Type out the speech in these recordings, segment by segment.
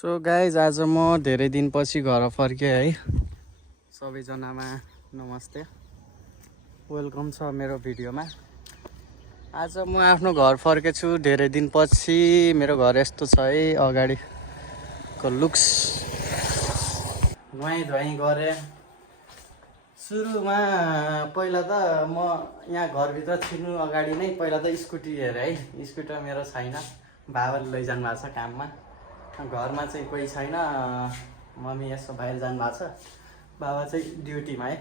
So guys आज म धेरै दिनपछि घर फर्केँ है। सबैजनामा नमस्ते, वेलकम छ मेरो भिडियोमा। आज म आफ्नो घर फर्केछु धेरै दिनपछि। मेरो घर यस्तो छ है, अगाडिको लुक्स नुहाई गरेँ। सुरुमा पहिला त म यहाँ घरभित्र छिर्नु अगाडि नै पहिला त स्कुटी हेरेँ है। स्कुटर मेरो छैन, बाबाले लैजानु भएको छ काममा। घरमा चाहिँ कोही छैन, मम्मी यसो बाहिर जानुभएको छ, बाबा चाहिँ ड्युटीमा है।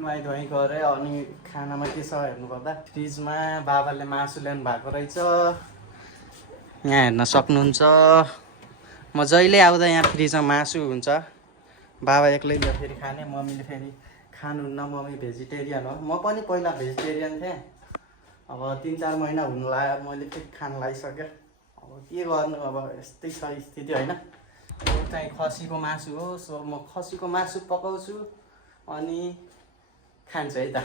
नुहाई गरेँ। अनि खानामा के छ हेर्नुपर्दा फ्रिजमा बाबाले मासु ल्याउनु भएको रहेछ, यहाँ हेर्न सक्नुहुन्छ। म जहिले आउँदा यहाँ फ्रिजमा मासु हुन्छ। बाबा एक्लैले फेरि खाने, मम्मीले फेरि खानुहुन्न, मम्मी भेजिटेरियन हो। म पनि पहिला भेजिटेरियन थिएँ, अब 3-4 महिना हुनु लाग्यो मैले फेरि खान लागिसकेँ। अब के गर्नु, अब यस्तै छ स्थिति होइन। यो चाहिँ खसीको मासु हो, सो म खसीको मासु पकाउँछु अनि खान्छु है त।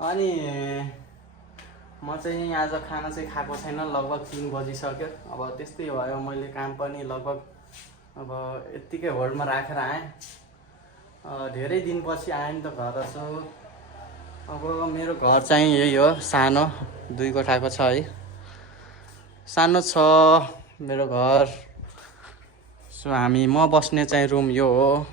अनि म चाहिँ आज खाना चाहिँ खाएको छैन, लगभग 3 बजिसक्यो। अब त्यस्तै भयो, मैले काम पनि लगभग अब यत्तिकै होल्डमा राखेर आएँ। धेरै दिनपछि आएँ नि त घर। सो अब मेरो घर चाहिँ यही हो, सानो 2 कोठाको छ है, सानो छ मेरो घर। सो म बस्ने चाहिँ रुम यो हो।